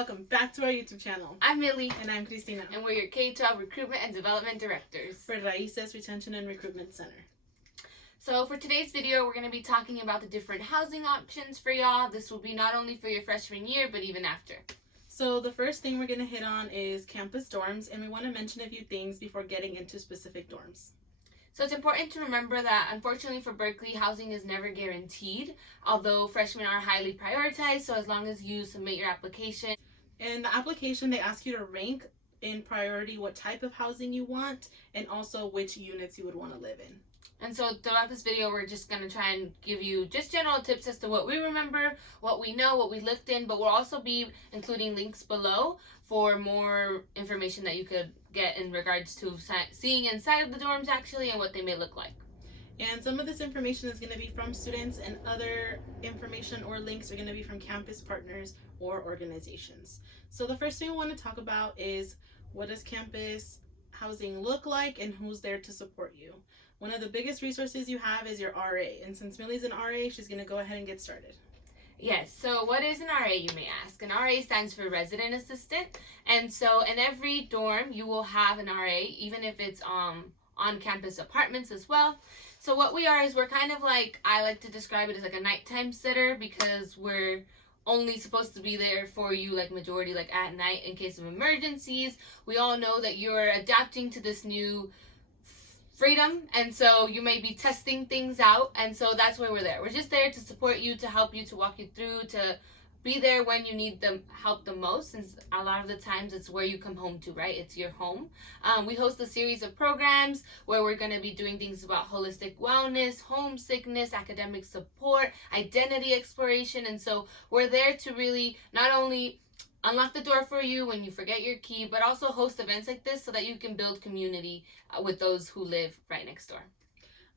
welcome back to our YouTube channel. I'm Millie. And I'm Cristina. And we're your K-12 Recruitment and Development Directors for Raíces Retention and Recruitment Center. So for today's video, we're going to be talking about the different housing options for y'all. This will be not only for your freshman year, but even after. So the first thing we're going to hit on is campus dorms, and we want to mention a few things before getting into specific dorms. So it's important to remember that, unfortunately for Berkeley, housing is never guaranteed, although freshmen are highly prioritized, so as long as you submit your application. In the application, they ask you to rank in priority what type of housing you want, and also which units you would want to live in. And so throughout this video, we're just going to try and give you just general tips as to what we remember, what we know, what we looked in, but we'll also be including links below for more information that you could get in regards to seeing inside of the dorms actually and what they may look like. And some of this information is going to be from students, and other information or links are going to be from campus partners or organizations. So the first thing we want to talk about is, what does campus housing look like and who's there to support you? One of the biggest resources you have is your RA, and since Millie's an RA, she's going to go ahead and get started. Yes, so what is an RA, you may ask? An RA stands for Resident Assistant, and so in every dorm you will have an RA, even if it's on-campus apartments as well. So what we are is we're kind of like, I like to describe it as like a nighttime sitter, because we're only supposed to be there for you like majority like at night in case of emergencies. We all know that you're adapting to this new freedom, and so you may be testing things out, and so that's why we're there. We're just there to support you, to help you, to walk you through, to be there when you need the help the most, since a lot of the times it's where you come home to, right? It's your home. We host a series of programs where we're going to be doing things about holistic wellness, homesickness, academic support, identity exploration, and so we're there to really not only unlock the door for you when you forget your key, but also host events like this so that you can build community with those who live right next door.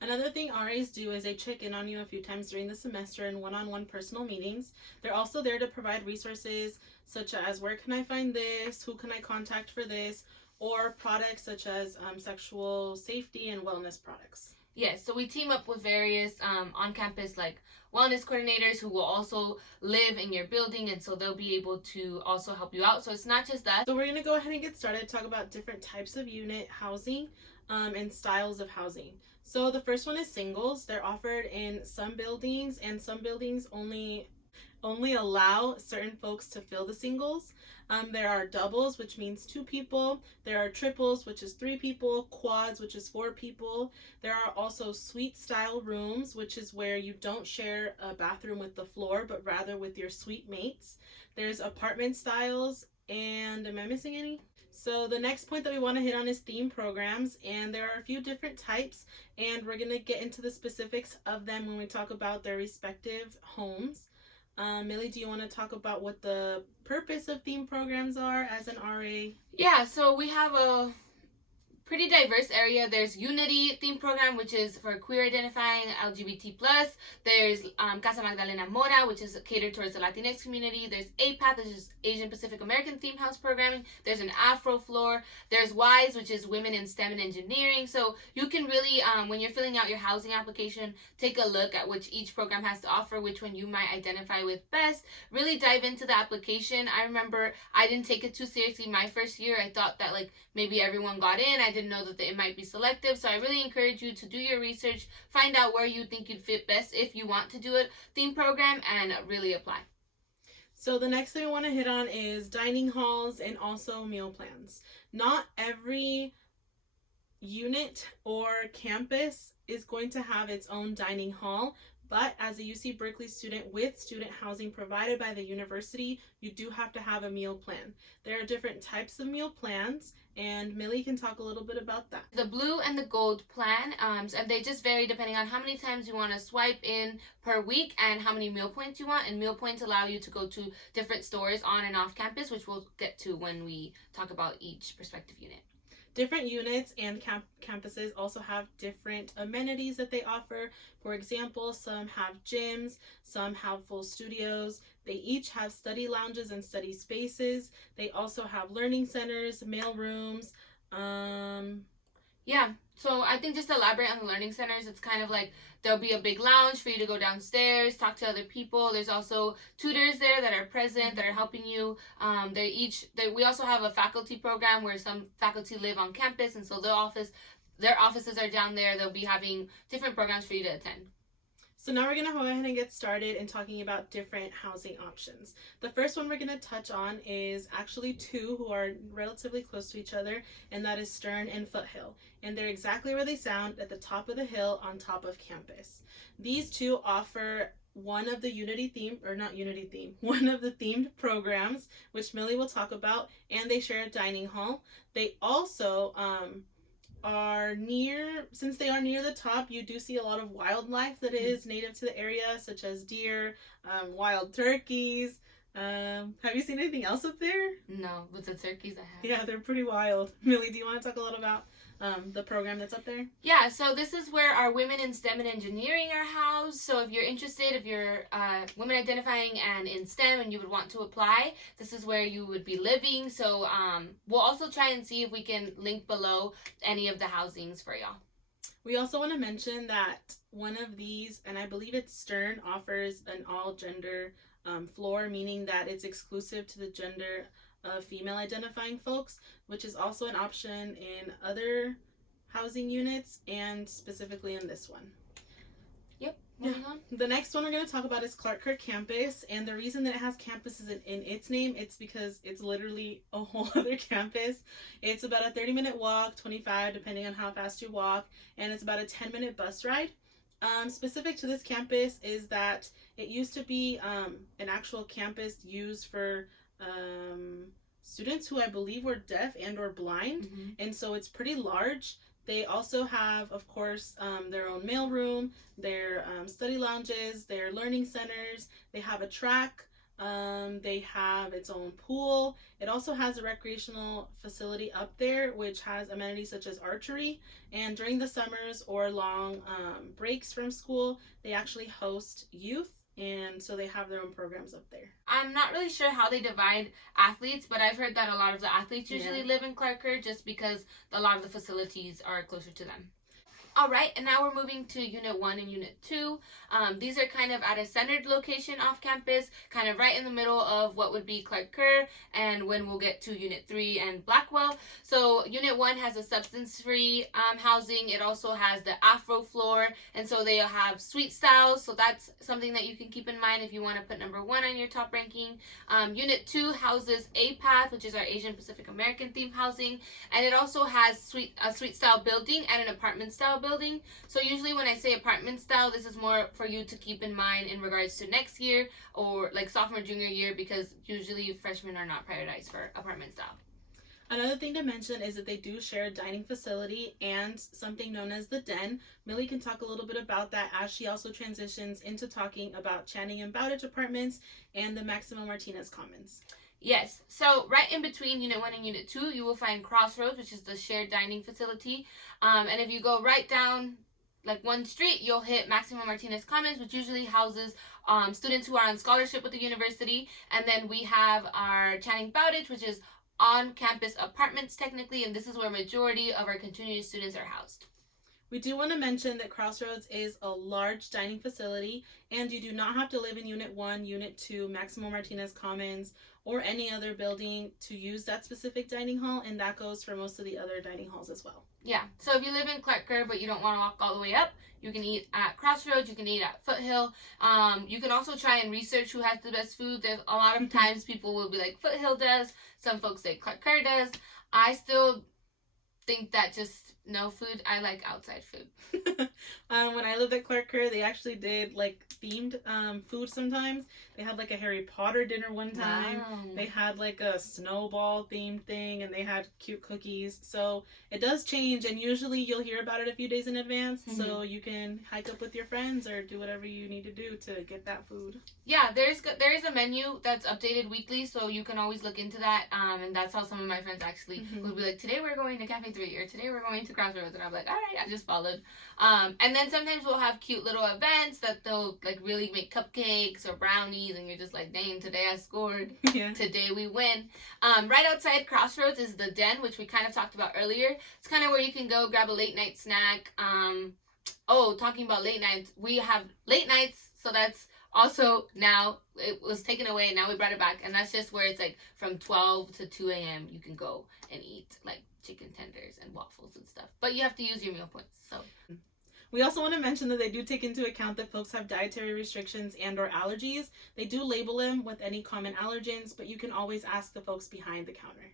Another thing RAs do is they check in on you a few times during the semester in one-on-one personal meetings. They're also there to provide resources such as, where can I find this, who can I contact for this, or products such as sexual safety and wellness products. Yes, so we team up with various on-campus like wellness coordinators who will also live in your building, and so they'll be able to also help you out. So it's not just us. So we're going to go ahead and get started, talk about different types of unit housing and styles of housing. So the first one is singles. They're offered in some buildings, and some buildings only allow certain folks to fill the singles. There are doubles, which means 2 people. There are triples, which is 3 people. Quads, which is 4 people. There are also suite style rooms, which is where you don't share a bathroom with the floor, but rather with your suite mates. There's apartment styles, and am I missing any? So the next point that we want to hit on is theme programs, and there are a few different types, and we're going to get into the specifics of them when we talk about their respective homes. Millie, do you want to talk about what the purpose of theme programs are as an RA? Yeah, so we have a pretty diverse area. There's Unity theme program, which is for queer identifying LGBT+. There's Casa Magdalena Mora, which is catered towards the Latinx community. There's APATH, which is Asian Pacific American theme house programming. There's an Afro floor. There's WISE, which is Women in STEM and Engineering. So you can really, when you're filling out your housing application, take a look at which each program has to offer, which one you might identify with best. Really dive into the application. I remember I didn't take it too seriously my first year. I thought that like maybe everyone got in. I didn't know that it might be selective, so I really encourage you to do your research, find out where you think you'd fit best if you want to do a theme program, and really apply. So the next thing we want to hit on is dining halls and also meal plans. Not every unit or campus is going to have its own dining hall, but as a UC Berkeley student with student housing provided by the university, you do have to have a meal plan. There are different types of meal plans, and Millie can talk a little bit about that. The blue and the gold plan, and they just vary depending on how many times you want to swipe in per week and how many meal points you want. And meal points allow you to go to different stores on and off campus, which we'll get to when we talk about each prospective unit. Different units and campuses also have different amenities that they offer. For example, some have gyms, some have full studios. They each have study lounges and study spaces. They also have learning centers, mail rooms, Yeah. So I think just to elaborate on the learning centers, it's kind of like there'll be a big lounge for you to go downstairs, talk to other people. There's also tutors there that are present, that are helping you. We also have a faculty program where some faculty live on campus, and so their offices are down there. They'll be having different programs for you to attend. So now we're going to go ahead and get started in talking about different housing options. The first one we're going to touch on is actually two who are relatively close to each other, and that is Stern and Foothill. And they're exactly where they sound, at the top of the hill on top of campus. These two offer one of the one of the themed programs, which Millie will talk about, and they share a dining hall. They also since they are near the top, you do see a lot of wildlife that is native to the area, such as deer, wild turkeys. Have you seen anything else up there? No, with the turkeys I have. Yeah, they're pretty wild. Millie, do you want to talk a little about the program that's up there? Yeah, so this is where our women in STEM and engineering are housed. So if you're interested, if you're women identifying and in STEM and you would want to apply, this is where you would be living. So we'll also try and see if we can link below any of the housings for y'all. We also want to mention that one of these, and I believe it's Stern, offers an all-gender floor, meaning that it's exclusive to the gender of female identifying folks, which is also an option in other housing units and specifically in this one. Yep. Moving on. The next one we're going to talk about is Clark Kerr campus, and the reason that it has campuses in its name, it's because it's literally a whole other campus. It's about a 30-minute walk, 25 depending on how fast you walk, and it's about a 10-minute bus ride. Specific to this campus is that it used to be an actual campus used for students who I believe were deaf and or blind, and so it's pretty large. They also have, of course, their own mailroom, their study lounges, their learning centers. They have a track. They have its own pool. It also has a recreational facility up there, which has amenities such as archery. And during the summers or long breaks from school, they actually host youth. And so they have their own programs up there. I'm not really sure how they divide athletes, but I've heard that a lot of the athletes usually live in Clark Kerr just because a lot of the facilities are closer to them. All right, and now we're moving to Unit 1 and Unit 2. These are kind of at a centered location off campus, kind of right in the middle of what would be Clark Kerr, and when we'll get to Unit 3 and Blackwell. So Unit 1 has a substance-free housing. It also has the Afro floor, and so they'll have suite styles, so that's something that you can keep in mind if you want to put number 1 on your top ranking. Unit 2 houses A-Path, which is our Asian Pacific American theme housing, and it also has a suite-style building and an apartment-style building. So usually when I say apartment style, this is more for you to keep in mind in regards to next year or like sophomore, junior year, because usually freshmen are not prioritized for apartment style. Another thing to mention is that they do share a dining facility and something known as the Den. Millie can talk a little bit about that as she also transitions into talking about Channing and Bowditch apartments and the Maximo Martinez Commons. Yes, so right in between Unit 1 and Unit 2, you will find Crossroads, which is the shared dining facility. And if you go right down like one street, you'll hit Maximo Martinez Commons, which usually houses students who are on scholarship with the university. And then we have our Channing Bowditch, which is on-campus apartments technically, and this is where majority of our continuing students are housed. We do want to mention that Crossroads is a large dining facility, and you do not have to live in Unit 1, Unit 2, Maximo Martinez Commons, or any other building to use that specific dining hall, and that goes for most of the other dining halls as well. Yeah, so if you live in Clark Kerr but you don't want to walk all the way up, you can eat at Crossroads, you can eat at Foothill. You can also try and research who has the best food. There's a lot of times people will be like, Foothill does, some folks say Clark Kerr does. I still think that just no food. I like outside food. When I lived at Clark Kerr, they actually did like themed food sometimes. They had like a Harry Potter dinner one time. Wow. They had like a snowball themed thing, and they had cute cookies. So it does change, and usually you'll hear about it a few days in advance, so you can hike up with your friends or do whatever you need to do to get that food. Yeah, there is a menu that's updated weekly, so you can always look into that. And that's how some of my friends actually would be like, today we're going to Cafe 3 or today we're going to Crossroads, and I'm like, all right, I just followed. And then sometimes we'll have cute little events that they'll like really make cupcakes or brownies B's, and you're just like, dang, today I scored. Yeah. Today we win. Right outside Crossroads is the Den, which we kind of talked about earlier. It's kind of where you can go grab a late night snack. Talking about late nights, we have late nights, so that's also now, it was taken away and now we brought it back, and that's just where it's like from 12 to 2 a.m. you can go and eat like chicken tenders and waffles and stuff, but you have to use your meal points. So we also want to mention that they do take into account that folks have dietary restrictions and or allergies. They do label them with any common allergens, but you can always ask the folks behind the counter.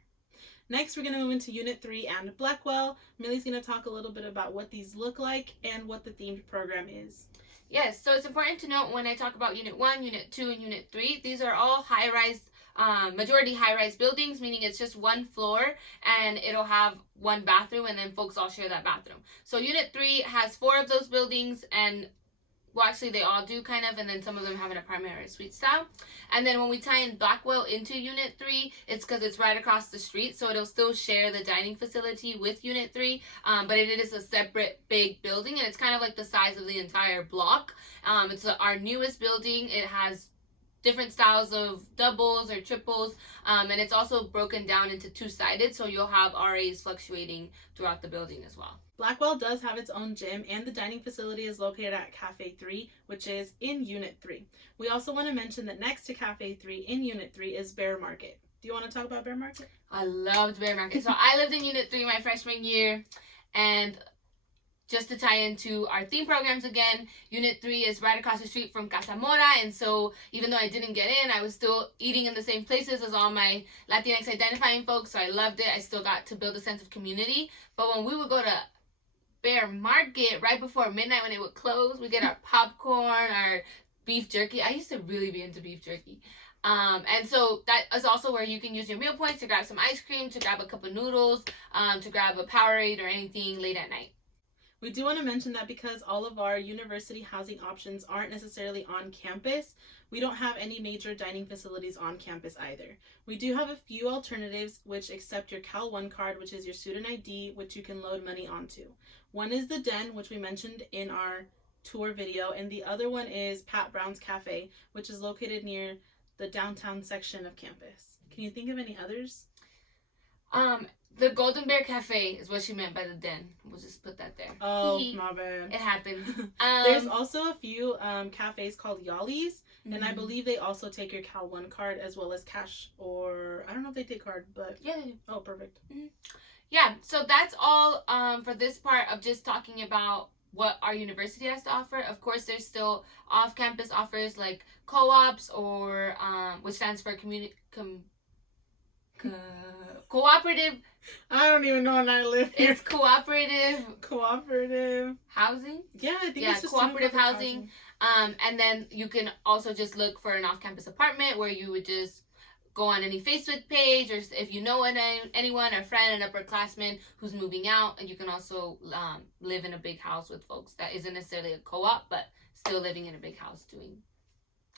Next, we're going to move into Unit 3 and Blackwell. Millie's going to talk a little bit about what these look like and what the themed program is. Yes, so it's important to note when I talk about Unit 1, Unit 2, and Unit 3, these are all high-rise, majority high-rise buildings, meaning it's just one floor, and it'll have one bathroom, and then folks all share that bathroom. So Unit 3 has 4 of those buildings, and well, actually they all do kind of, and then some of them have a primary suite style. And then when we tie in Blackwell into Unit 3, it's because it's right across the street, so it'll still share the dining facility with Unit 3, but it is a separate big building, and it's kind of like the size of the entire block. It's our newest building. It has different styles of doubles or triples, and it's also broken down into two-sided, so you'll have RAs fluctuating throughout the building as well. Blackwell does have its own gym, and the dining facility is located at Cafe 3, which is in Unit 3. We also want to mention that next to Cafe 3 in Unit 3 is Bear Market. Do you want to talk about Bear Market? I loved Bear Market. So I lived in Unit 3 my freshman year, and just to tie into our theme programs again, Unit 3 is right across the street from Casa Mora, and so even though I didn't get in, I was still eating in the same places as all my Latinx identifying folks, so I loved it. I still got to build a sense of community. But when we would go to Bear Market right before midnight when it would close, we get our popcorn, our beef jerky. I used to really be into beef jerky. And so that is also where you can use your meal points to grab some ice cream, to grab a cup of noodles, to grab a Powerade or anything late at night. We do want to mention that because all of our university housing options aren't necessarily on campus, we don't have any major dining facilities on campus either. We do have a few alternatives which accept your Cal One card, which is your student ID, which you can load money onto. One is the Den, which we mentioned in our tour video, and the other one is Pat Brown's Cafe, which is located near the downtown section of campus. Can you think of any others? The Golden Bear Cafe is what she meant by the Den. We'll just put that there. Oh, my bad. It happens. There's also a few cafes called Yali's, and I believe they also take your Cal One card as well as cash, or I don't know if they take card, but yeah, they do. Oh, perfect. Yeah, so that's all for this part of just talking about what our university has to offer. Of course, there's still off-campus offers like co-ops, or which stands for cooperative. I don't even know when I live here. It's cooperative housing. Yeah, I think it's just cooperative housing. And then you can also just look for an off-campus apartment where you would just go on any Facebook page, or if you know anyone, a friend, an upperclassman who's moving out, and you can also live in a big house with folks that isn't necessarily a co-op, but still living in a big house doing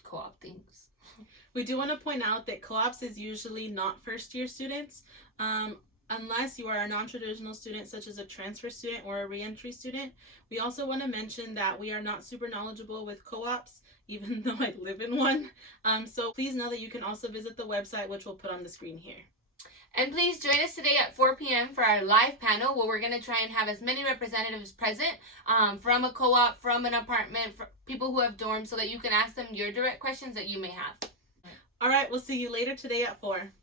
co-op things. We do want to point out that co-ops is usually not first-year students, unless you are a non-traditional student, such as a transfer student or a re-entry student. We also want to mention that we are not super knowledgeable with co-ops, even though I live in one. So please know that you can also visit the website, which we'll put on the screen here. And please join us today at 4 p.m. for our live panel, where we're going to try and have as many representatives present from a co-op, from an apartment, for people who have dorms, so that you can ask them your direct questions that you may have. All right, we'll see you later today at 4.